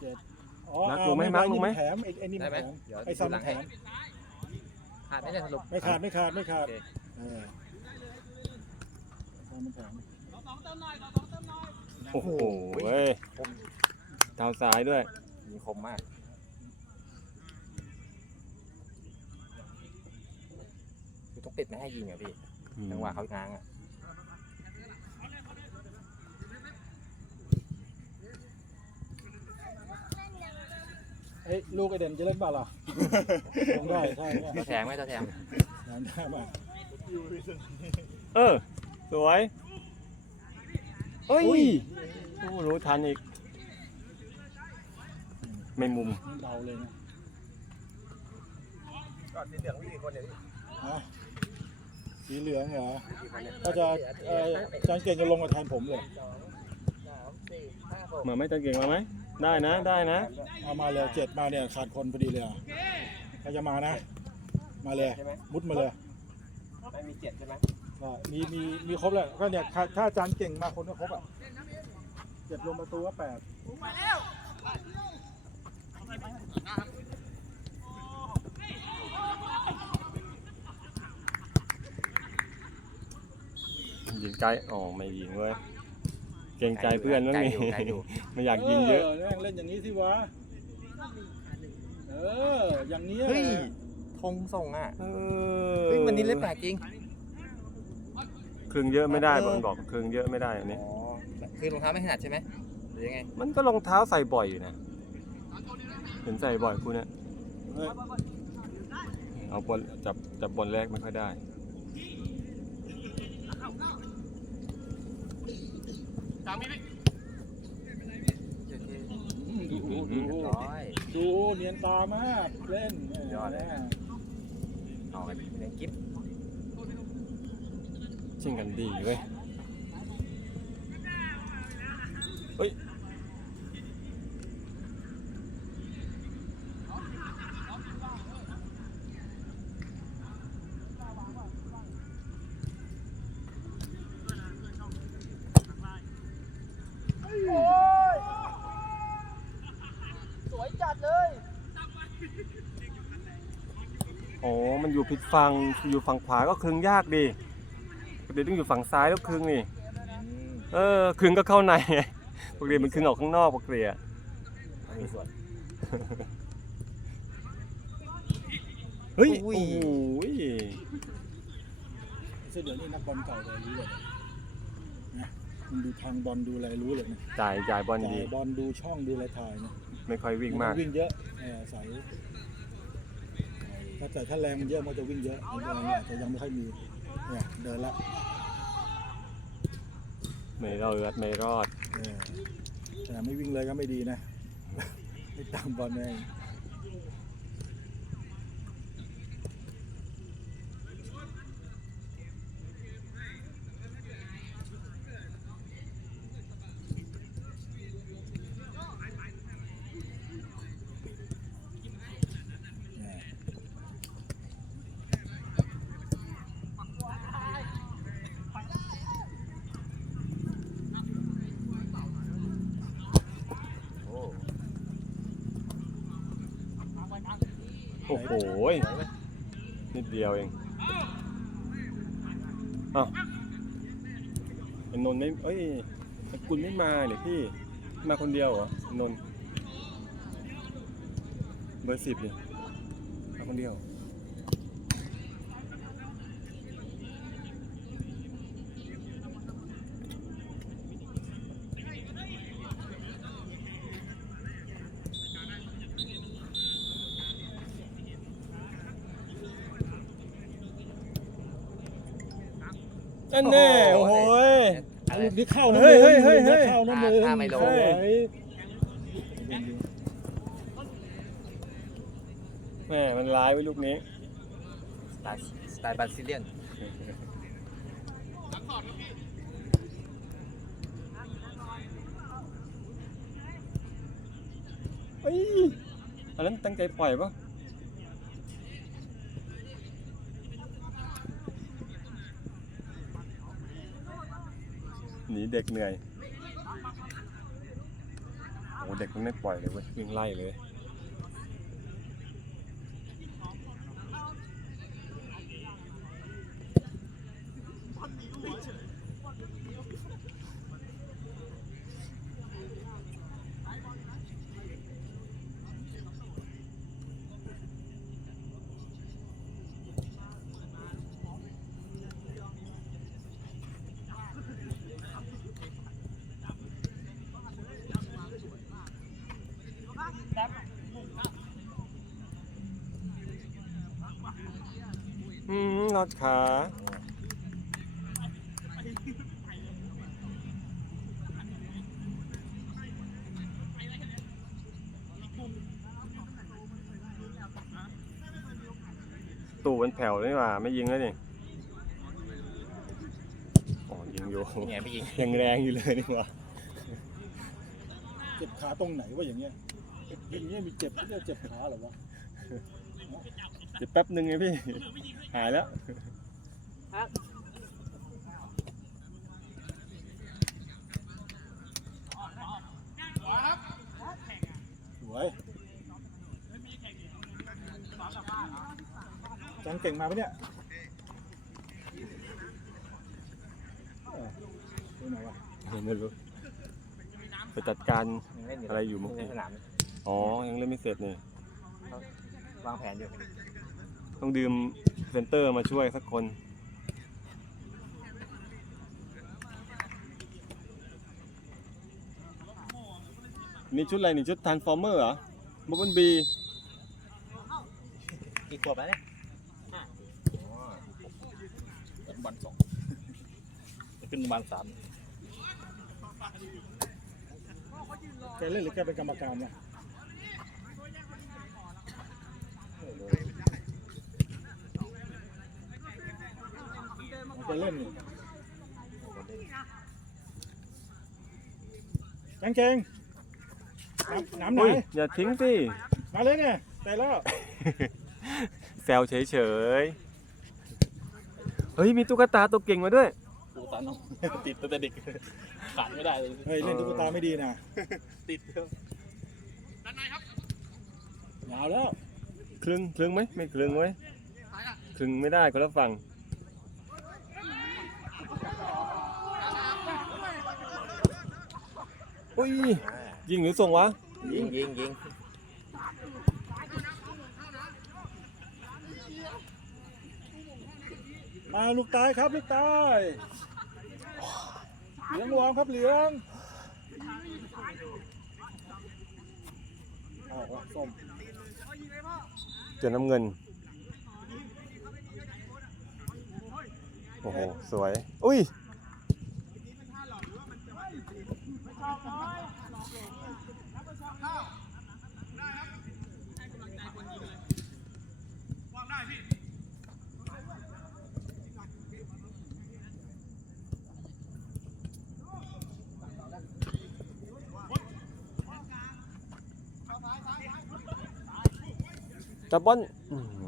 เจ็ดอ๋อมาร์คเอาลงไหมมาร์คลงไหม แถมไอ้ไอ้นี่ได้มันไหมแถมเดี๋ยวไอ้ซัมมันแถมขาดไม่ได้สรุป ไม่ขาดไม่ขาดไม่ขาดโอเค เออซัมมันแถมโอ้โหเว้ยเท้าซ้ายด้วยยิงคมมากคือต้องปิดไม่ให้ยิงอะพี่ จังหวะเขาง้างอะ เอ้ยลูกไอเด่นจะเล่นบ้าล่ะลงได้ใช่ไหมตัวแถมไหมตัวแถมงานได้ป่ะเออ สวยเฮ้ยอุ้ยโอ้รู้ทันอีก ไม่มุมนี่เดาเลยนะก่อนสีเหลืองวิ่งคนเดียวฮะสีเหลืองเหรอถ้าจะเอ่ออาจารย์เก่งจะลงมาแทนผมเลยสองสามสี่ห้าหกมาไหมจันเก่งมาไหม ได้นะได้นะเอามาเลยเจ็ดมาเนี่ยขาดคนพอดีเลยอะใครจะมานะ มาเลยใช่ไหมมุดมาเลยไม่มีเจ็ดใช่ไหมก็มีมีมีครบแล้วก็เนี่ยถ้าถ้าอาจารย์เก่งมาคนก็ครบอะเจ็ดรวมประตูก็แปดยิงไกลอ๋อไม่ยิงเว้ย เกรงใจเพื่อนนั่นไกลนี่อยู่ไกลอยู่ไม่อยากยิงเยอะแม่งเล่นอย่างนี้สิวะ เออ อย่างนี้ยเฮ้ยธงส่งอะเอเฮ้ยวันนี้เล่นแปลกจริงครึ่งเยอะไม่ได้เออบอกบอกครึ่งเยอะไม่ได้อันนี้อ๋อคือรองเท้าไม่ถนัดใช่ไหมหรือยังไง มันก็รองเท้าใส่บ่อยอยู่นะเห็นใส่บ่อยคุณเนี่ยเฮ้ยเอาบอลจับจับบอลแรกไม่ค่อยได้ ดูดูอืมดูร้อยดูเนียนตามากเล่นยอดเลยออกกันเล่นกิ๊บชิงกันดีเว้ย เฮ้ย สวยจัดเลย โอ้ มันอยู่ผิดฝั่งอยู่ฝั่งขวาก็ครึ่งยากดีปกติต้องอยู่ฝั่งซ้ายแล้วครึ่งนี่เออครึ่งก็เข้าในไงปกติมันครึ่งออกข้างนอกปกติอะมีส่วนเฮ้ยอุ้โอ้ยโหเสื้อเดี๋ยวนี้นักบอลเก่าเลยรู้เลยนะมันดูทางบอลดูอะไรรู้เลยนะจ่ายจ่ายบอลจ่าดียบอลดูช่องดูอะไรถ่ายนะไม่ค่อยวิ่งมากวิ่งเยอะเออใส่ถ้า แต่ถ้าแรงมันเยอะมันจะวิ่งเยอะมันจะอาจจะยังไม่ค่อยมีเนี่ยเดินละไม่รอดไม่รอด เออแต่ไม่วิ่งเลยก็ไม่ดีนะ ไม่ตามบอลเอง โอ้โหนิดเดียวเองเอ้าไอ้นนท์ไม่เอ้ยไอ้กุลไม่มาเนี่ยพี่ มาคนเดียวเหรอ นนท์เบอร์สิบนี่มาคนเดียว นั่นแน่โอ้โหยลูกนี้เข้านะเฮ้ยมึงเฮ้ยเฮ้ยลูกนี้เข้านะมึงถ้าไม่ลงเฮ้ยแม่มันร้ายไว้ลูกนี้ สไตล์สไตล์บราซิเลียนเอ้ยอันนั้นตั้งใจปล่อยปะ หนีเด็กเหนื่อยโอ้เด็กมันไม่ปล่อยเลยเว้ยวิ่งไล่เลย อืมรอดขาตู่มันแผ่วนี่หว่า ไม่ยิงแล้วนี่อ๋อยิงอยู่ นี่ไงพี่ยิง ยังแรงอยู่เลยนี่หว่า เจ็บขาตรงไหนวะอย่างเงี้ยอย่างเงี้ยมีเจ็บเรียกเจ็บขาเหรอวะ เดี๋ยวแป๊บนึงไงพี่ หายแล้วสวยจังเก่งมาปะเนี่ยเออดูหน่อยวะไม่รู้ไปจัดการยังเล่นอยู่อะไรอยู่เมื่อกี้ในสนาม อ๋อ ยังเล่นไม่เสร็จนี่ วางแผนอยู่ ต้องดื่มเซนเตอร์มาช่วยสักคนนี่ชุดอะไรนี่ชุด Transformer เหรอบุบนบีกี่ขวบแล้วเนี่ยอ๋อบันสองขึ้นบันสามแกเล่นหรือแกเป็นกรรมการเนี่ย แกเล่นนี่จังเก่งน้ำน้ำไหนอุ้ยอย่าทิ้งสิมาเลยเนี่ยแต่แล้วแซวเฉยๆ เฮ้ย มีตุ๊กตาตัวเก่งมาด้วยตูตาน้อง ติดตั้งแต่เด็กขาดไม่ได้เลยเฮ้ยเล่นตุ๊กตาไม่ดีนะติดยาวแล้ว คลึงคลึงไหมไม่คลึงไว้ยคลึงไม่ได้คนละฝั่ง อุ้ยอ่ายิงหรือส่งวะ ยิงยิงยิงมาลูกตายครับลูกตายเหลืองวางครับเหลืองอ้าวส้มเจอน้ำเงิน โอ้โห สวย อุ้ย จับบอลอืม